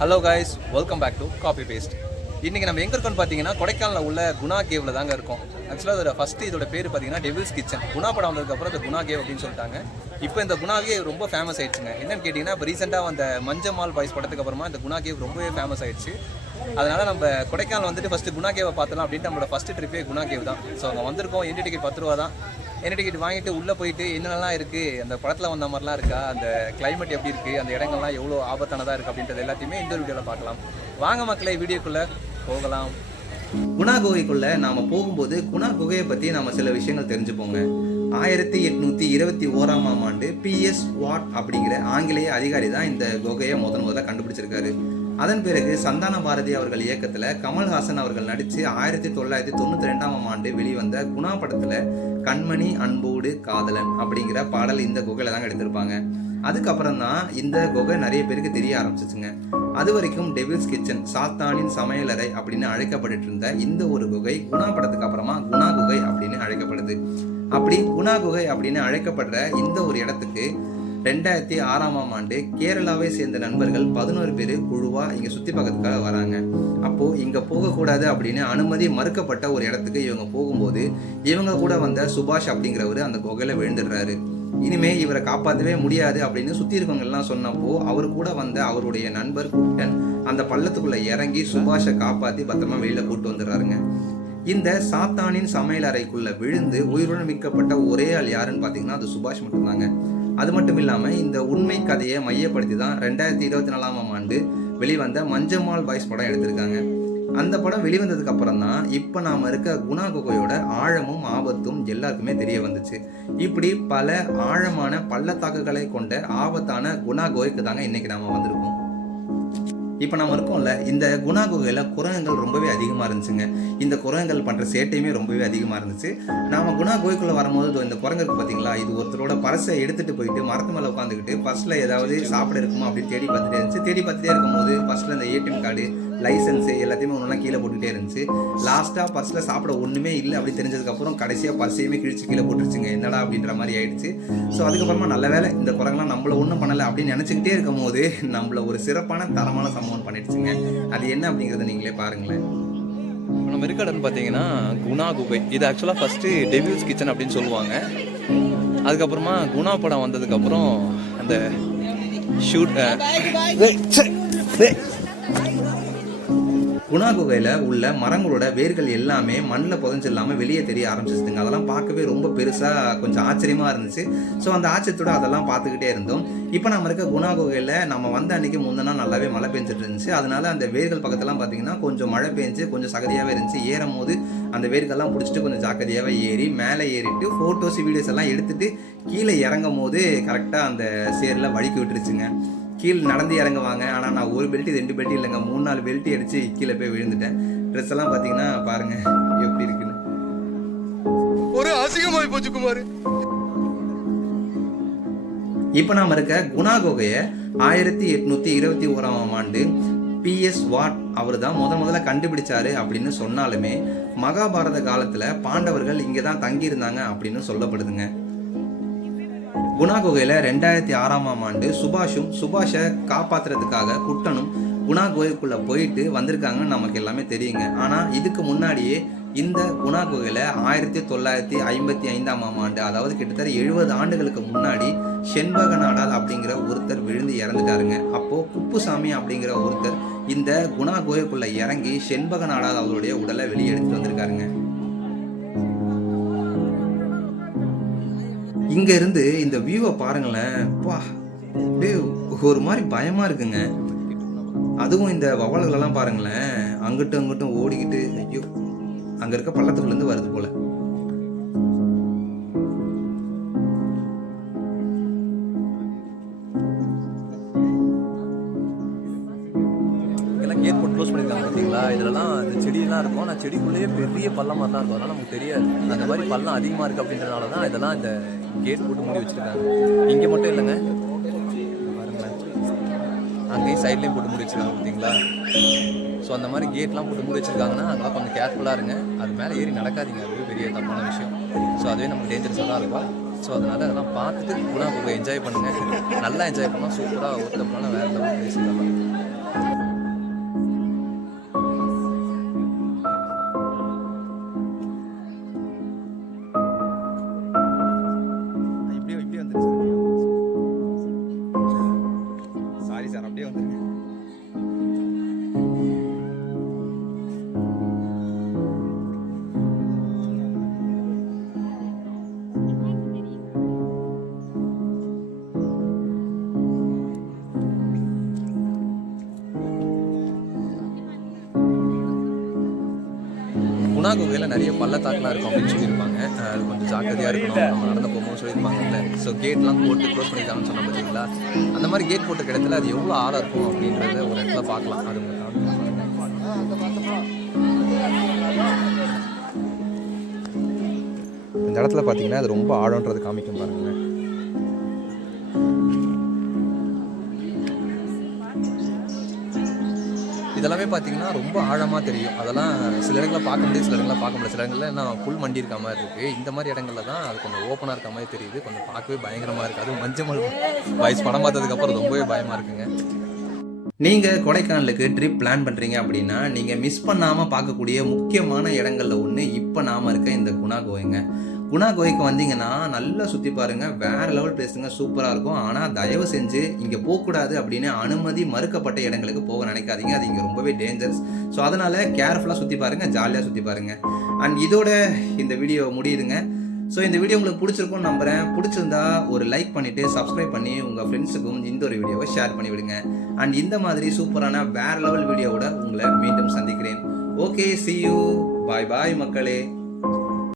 Hello guys, welcome back to copy paste. இன்றைக்கி நம்ம எங்கே இருக்கோம்னு பார்த்தீங்கன்னா கொடைக்கானலில் உள்ள குணா கேவில் தாங்க இருக்கோம். ஆக்சுவலாக அதோட ஃபஸ்ட்டு இதோட பேர் பார்த்தீங்கன்னா டெவில்ஸ் கிச்சன். குணா படம் வந்ததுக்கப்புறம் இந்த குணா கேவ் அப்படின்னு சொல்லிட்டாங்க. இப்போ இந்த குணா கேவ் ரொம்ப ஃபேமஸ் ஆயிடுச்சுங்க. என்னென்னு கேட்டிங்கன்னா, இப்போ ரீசெண்டாக வந்த மஞ்சமால் பாய்ஸ் படத்துக்கு அப்புறமா இந்த குணா கேவ் ரொம்பவே ஃபேமஸ் ஆயிடுச்சு. அதனால் நம்ம கொடைக்கானல் வந்துட்டு ஃபஸ்ட்டு குணா கேவை பார்த்தலாம் அப்படின்ட்டு நம்மளோட ஃபஸ்ட்டு ட்ரிப்பே குணா கேவ் தான். ஸோ அங்கே வந்திருக்கோம். என்ட்ரி டிக்கெட் 10 ரூபா தான். என்ட்ரி டிக்கெட் வாங்கிட்டு உள்ளே போயிட்டு என்னென்னலாம் இருக்குது, அந்த படத்தில் வந்த மாதிரிலாம் இருக்கா, அந்த கிளைமேட் எப்படி இருக்குது, அந்த இடங்கள்லாம் எவ்வளோ ஆபத்தானதாக இருக்குது அப்படின்றது எல்லாத்தையுமே இந்த வீடியோவில் பார்க்கலாம். வாங்க மக்களை, வீடியோக்குள்ளே போகலாம். குணா குகைக்குள்ளே நாம் போகும்போது குணா குகையை பற்றி நாம் சில விஷயங்கள் தெரிஞ்சுப்போங்க. 1821ஆம் ஆண்டு PS வாட் அப்படிங்கிற ஆங்கிலேய அதிகாரி தான் இந்த குகையை முதல்ல கண்டுபிடிச்சிருக்காரு. அதன் பிறகு சந்தான பாரதி அவர்கள் இயக்கத்தில் கமல்ஹாசன் அவர்கள் நடித்து 1992ஆம் ஆண்டு வெளிவந்த குணா படத்தில் கண்மணி அன்போடு காதலன் அப்படிங்கிற பாடல் இந்த குகையில தாங்க எடுத்திருப்பாங்க. அதுக்கப்புறம் தான் இந்த குகை நிறைய பேருக்கு தெரிய ஆரம்பிச்சிச்சுங்க. அது வரைக்கும் டெவில்ஸ் கிச்சன், சாத்தானின் சமையலறை அப்படின்னு அழைக்கப்பட்டு இருந்த இந்த ஒரு குகை குணா படத்துக்கு அப்புறமா குணா குகை அப்படின்னு அழைக்கப்படுது. அப்படி குணா குகை அப்படின்னு அழைக்கப்படுற இந்த ஒரு இடத்துக்கு 2006ஆம் ஆண்டு கேரளாவை சேர்ந்த நண்பர்கள் 11 பேர் குழுவா இங்க சுத்தி பார்க்கறதுக்காக வராங்க. அப்போ இங்க போகக்கூடாது அப்படின்னு அனுமதி மறுக்கப்பட்ட ஒரு இடத்துக்கு இவங்க போகும்போது இவங்க கூட வந்த சுபாஷ் அப்படிங்கிறவரு அந்த குகையில விழுந்துடுறாரு. இனிமே இவரை காப்பாற்றவே முடியாது அப்படின்னு சுத்தி இருக்கவங்க எல்லாம் சொன்னப்போ அவரு கூட வந்த அவருடைய நண்பர் குட்டன் அந்த பள்ளத்துக்குள்ள இறங்கி சுபாஷை காப்பாத்தி பத்திரமா வெளியில கூட்டு வந்துடுறாருங்க. இந்த சாத்தானின் சமையல் அறைக்குள்ள விழுந்து உயிருடன் மீட்கப்பட்ட ஒரே ஆள் யாருன்னு பாத்தீங்கன்னா அது சுபாஷ் மட்டும்தாங்க. அது மட்டும் இல்லாம இந்த உண்மை கதையை மையப்படுத்தி தான் 2024ஆம் ஆண்டு வெளிவந்த மஞ்சமால் பாய்ஸ் படம் எடுத்திருக்காங்க. அந்த படம் வெளிவந்ததுக்கு அப்புறம் தான் இப்ப நாம இருக்க குணா குகையோட ஆழமும் ஆபத்தும் எல்லாருக்குமே தெரிய வந்துச்சு. இப்படி பல ஆழமான பள்ளத்தாக்குகளை கொண்ட ஆபத்தான குணா குகைக்கு தாங்க இன்னைக்கு நாம வந்திருக்கோம். இப்போ நம்ம இருக்கோம்ல, இந்த குணா குகையில் குரங்குகள் ரொம்பவே அதிகமாக இருந்துச்சுங்க. இந்த குரங்குகள் பண்ணுற சேட்டையுமே ரொம்பவே அதிகமாக இருந்துச்சு. நாம் குணா குகைக்குள்ளே வரும்போது இந்த குரங்கு இருக்குது பார்த்தீங்களா, இது ஒருத்தரோட பர்ஸை எடுத்துகிட்டு போயிட்டு மரத்து மேலே உட்காந்துக்கிட்டு ஃபர்ஸ்ட்டில் ஏதாவது சாப்பிட இருக்குமா அப்படின்னு தேடி பார்த்துட்டே இருந்துச்சு. தேடி பார்த்துட்டே இருக்கும்போது ஃபர்ஸ்ட்டில் இந்த ஏடிஎம் கார்டு, லைசன்ஸு எல்லாத்தையுமே ஒன்றா கீழே போட்டுகிட்டே இருந்துச்சு. லாஸ்ட்டாக பர்ஸில் சாப்பிட ஒன்றுமே இல்லை அப்படின்னு தெரிஞ்சதுக்கப்புறம் கடைசியாக பர்ஸையுமே கிழிச்சு கீழே போட்டுருச்சுங்க. என்னடா அப்படின்ற மாதிரி ஆயிடுச்சு. ஸோ அதுக்கப்புறமா நல்ல வேலை இந்த குரங்கெல்லாம் நம்மள ஒன்றும் பண்ணலை அப்படின்னு நினச்சிக்கிட்டே இருக்கும் போது நம்மள ஒரு சிறப்பான தரமான சம்பவம் பண்ணிடுச்சுங்க. அது என்ன அப்படிங்கிறத நீங்களே பாருங்களேன். நம்ம இருக்க இடம்னு பார்த்தீங்கன்னா குணா குகை. இது ஆக்சுவலாக ஃபஸ்ட்டு டெவில்ஸ் கிச்சன் அப்படின்னு சொல்லுவாங்க. அதுக்கப்புறமா குணா படம் வந்ததுக்கப்புறம் அந்த ஷூட் குணா குகையில் உள்ள மரங்களோட வேர்கள் எல்லாமே மண்ணில் புதைஞ்சில்லாமல் வெளியே தெரிய ஆரம்பிச்சிச்சுங்க. அதெல்லாம் பார்க்கவே ரொம்ப பெருசாக கொஞ்சம் ஆச்சரியமாக இருந்துச்சு. ஸோ அந்த ஆச்சரியத்தோட அதெல்லாம் பார்த்துக்கிட்டே இருந்தோம். இப்போ நம்ம இருக்க குணா குகையில் நம்ம வந்த அன்றைக்கி முந்தினா நல்லாவே மழை பெஞ்சிட்டு இருந்துச்சு. அதனால அந்த வேர்கள் பக்கத்தெல்லாம் பார்த்தீங்கன்னா கொஞ்சம் மழை பெஞ்சு கொஞ்சம் சகதியாகவே இருந்துச்சு. ஏறும் போது அந்த வேர்கள்லாம் பிடிச்சிட்டு கொஞ்சம் ஜாக்கிரதையாகவே ஏறி மேலே ஏறிட்டு ஃபோட்டோஸ் வீடியோஸ் எல்லாம் எடுத்துகிட்டு கீழே இறங்கும் போது கரெக்டாக அந்த சேரில் வழுக்கி விட்டுருச்சுங்க. கீழே நடந்து இறங்குவாங்க. ஆனால் நான் ஒரு பெல்ட் 2 பெல்ட் இல்லைங்க, 3-4 பெல்ட் அடித்து கீழே போய் விழுந்துட்டேன். ட்ரெஸ் எல்லாம் பார்த்தீங்கன்னா பாருங்க எப்படி இருக்குன்னு. ஒரு அசிங்கமாகி போச்சு குமார். இப்போ நாம இருக்க குணா குகையை 1821ஆம் ஆண்டு PS வாட் அவர் தான் முதல்ல கண்டுபிடிச்சாரு அப்படின்னு சொன்னாலுமே மகாபாரத காலத்துல பாண்டவர்கள் இங்கே தான் தங்கியிருந்தாங்க அப்படின்னு சொல்லப்படுதுங்க. குணா குகையில் 2006ஆம் ஆண்டு சுபாஷை காப்பாற்றுறதுக்காக குட்டனும் குணா குகைக்குள்ளே போயிட்டு வந்திருக்காங்கன்னு நமக்கு எல்லாமே தெரியுங்க. ஆனால் இதுக்கு முன்னாடியே இந்த குணா குகையில் 1955ஆம் ஆண்டு, அதாவது கிட்டத்தட்ட 70 ஆண்டுகளுக்கு முன்னாடி செண்பக நாடால் அப்படிங்கிற ஒருத்தர் விழுந்து இறந்துட்டாருங்க. அப்போது குப்புசாமி அப்படிங்கிற ஒருத்தர் இந்த குணா குகைக்குள்ளே இறங்கி செண்பக நாடால் அவருடைய உடலை வெளியே எடுத்துட்டு வந்திருக்காருங்க. இங்க இருந்து இந்த வியூவை பாருங்களேன். ஒரு மாதிரி பயமா இருக்குங்க. அதுவும் இந்த வவால்கள் எல்லாம் பாருங்களேன், அங்கிட்டும் அங்கிட்டும் ஓடிக்கிட்டு ஐயோ அங்க இருக்க பள்ளத்துக்குள்ள இருந்து வருது போல. கேட் போட்டு க்ளோஸ் பண்ணியிருக்காங்க பார்த்தீங்களா. இதுலலாம் இந்த செடியெல்லாம் இருக்கும். ஆனால் செடிக்குள்ளேயே பெரிய பள்ளம் மாதிரிலாம் இருக்கும். அதனால் நமக்கு தெரியாது அந்த மாதிரி பள்ளம் அதிகமாக இருக்குது அப்படின்றனால தான் இதெல்லாம் இந்த கேட் போட்டு மூடி வச்சுருக்காங்க. இங்கே மட்டும் இல்லைங்க, பாருங்களேன், அங்கேயும் சைட்லேயும் போட்டு மூடி வச்சுருக்காங்க பார்த்தீங்களா. ஸோ அந்த மாதிரி கேட்லாம் போட்டு மூடி வச்சுருக்காங்கன்னா அங்கெல்லாம் கொஞ்சம் கேர்ஃபுல்லாக இருங்க. அது மேலே ஏறி நடக்காதீங்க, அதுவே பெரிய தப்பான விஷயம். ஸோ அதுவே நமக்கு டேஞ்சரஸாக தான் இருக்கும். ஸோ அதனால் அதெல்லாம் பார்த்துட்டு குணா குகை என்ஜாய் பண்ணுங்கள். நல்லா என்ஜாய் பண்ணால் சூப்பராக ஒருத்தப்போனால் வேறு லெவல் பிளேஸ். உட்காந்துருக்கு. குணா குகையில் நிறைய பள்ளத்தாக்கெலாம் இருக்கும் அப்படின்னு சொல்லியிருப்பாங்க. அது கொஞ்சம் ஜாக்கிரதையாக இருக்கணும், நம்ம நடந்து போகும்போது சொல்லியிருப்பாங்கல்ல. ஸோ கேட்லாம் போட்டு க்ளோஸ் பண்ணிட்டாங்கன்னு சொன்ன பார்த்தீங்களா, அந்த மாதிரி கேட் போட்ட இடத்துல அது எவ்வளோ ஆழம் இருக்கும் அப்படின்றத ஒரு இடத்துல பார்க்கலாம். அது இந்த இடத்துல பார்த்தீங்கன்னா அது ரொம்ப ஆழன்றது காமிக்கும் பாருங்கள். இதெல்லாமே பார்த்தீங்கன்னா ரொம்ப ஆழமாக தெரியும். அதெல்லாம் சில இடங்களில் பார்க்க முடியும், சில இடங்களில் பார்க்க முடியாது. சில இடங்களில் என்ன புல் மண்டி இருக்க மாதிரி இருக்குது. இந்த மாதிரி இடங்களில் தான் அது கொஞ்சம் ஓப்பனாக இருக்க மாதிரி தெரியுது. கொஞ்சம் பார்க்கவே பயங்கரமாக இருக்குது. அதுவும் மஞ்சள் வயசு படம் பார்த்ததுக்கப்புறம் ரொம்பவே பயமாக இருக்குங்க. நீங்கள் கொடைக்கானலுக்கு ட்ரிப் பிளான் பண்ணுறீங்க அப்படின்னா நீங்கள் மிஸ் பண்ணாமல் பார்க்கக்கூடிய முக்கியமான இடங்களில் ஒன்று இப்போ நாம் இருக்க இந்த குணா குகைங்க. குணா குகைக்கு வந்தீங்கன்னா நல்லா சுற்றி பாருங்கள், வேறு லெவல் பிளேஸுங்க, சூப்பராக இருக்கும். ஆனால் தயவு செஞ்சு இங்கே போகக்கூடாது அப்படின்னு அனுமதி மறுக்கப்பட்ட இடங்களுக்கு போக நினைக்காதீங்க. அது இங்கே ரொம்பவே டேஞ்சரஸ். ஸோ அதனால் கேர்ஃபுல்லாக சுற்றி பாருங்கள், ஜாலியாக சுற்றி பாருங்கள். அண்ட் இதோட இந்த வீடியோ முடியுதுங்க. ஸோ இந்த வீடியோ உங்களுக்கு பிடிச்சிருக்கும்னு நம்புகிறேன். பிடிச்சிருந்தா ஒரு லைக் பண்ணிவிட்டு சப்ஸ்கிரைப் பண்ணி உங்கள் ஃப்ரெண்ட்ஸுக்கும் இந்த ஒரு வீடியோவை ஷேர் பண்ணி விடுங்க. அண்ட் இந்த மாதிரி சூப்பரான வேறு லெவல் வீடியோவோட உங்களை மீண்டும் சந்திக்கிறேன். Okay, see you. பாய் பாய் மக்களே.